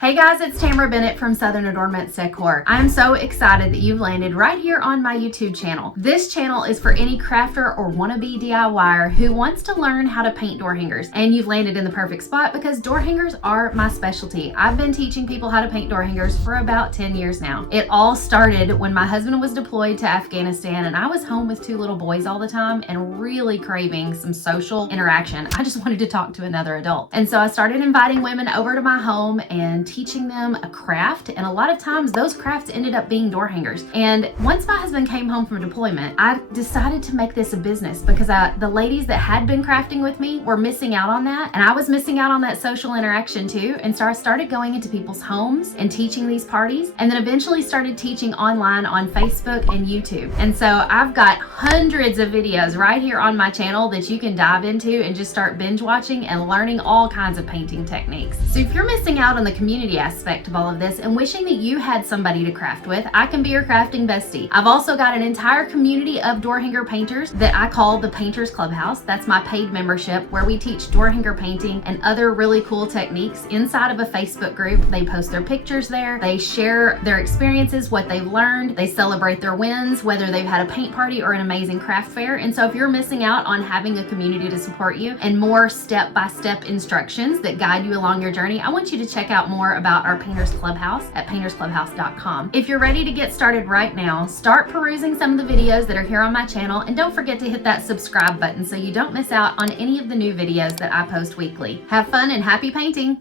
Hey guys, it's Tamara Bennett from Southern Adornments Decor. I'm so excited that you've landed right here on my YouTube channel. This channel is for any crafter or wannabe DIYer who wants to learn how to paint door hangers. And you've landed in the perfect spot because door hangers are my specialty. I've been teaching people how to paint door hangers for about 10 years now. It all started when my husband was deployed to Afghanistan and I was home with 2 little boys all the time and really craving some social interaction. I just wanted to talk to another adult. And so I started inviting women over to my home and teaching them a craft, and a lot of times those crafts ended up being door hangers. And once my husband came home from deployment, I decided to make this a business because the ladies that had been crafting with me were missing out on that, and I was missing out on that social interaction too. And so I started going into people's homes and teaching these parties, and then eventually started teaching online on Facebook and YouTube. And so I've got hundreds of videos right here on my channel that you can dive into and just start binge watching and learning all kinds of painting techniques. So if you're missing out on the community aspect of all of this and wishing that you had somebody to craft with, I can be your crafting bestie. I've also got an entire community of door hanger painters that I call the Painters Clubhouse. That's my paid membership where we teach door hanger painting and other really cool techniques inside of a Facebook group. They post their pictures there. They share their experiences, what they've learned. They celebrate their wins, whether they've had a paint party or an amazing craft fair. And so if you're missing out on having a community to support you and more step-by-step instructions that guide you along your journey, I want you to check out more about our Painters Clubhouse at paintersclubhouse.com. If you're ready to get started right now, start perusing some of the videos that are here on my channel, and don't forget to hit that subscribe button so you don't miss out on any of the new videos that I post weekly. Have fun and happy painting!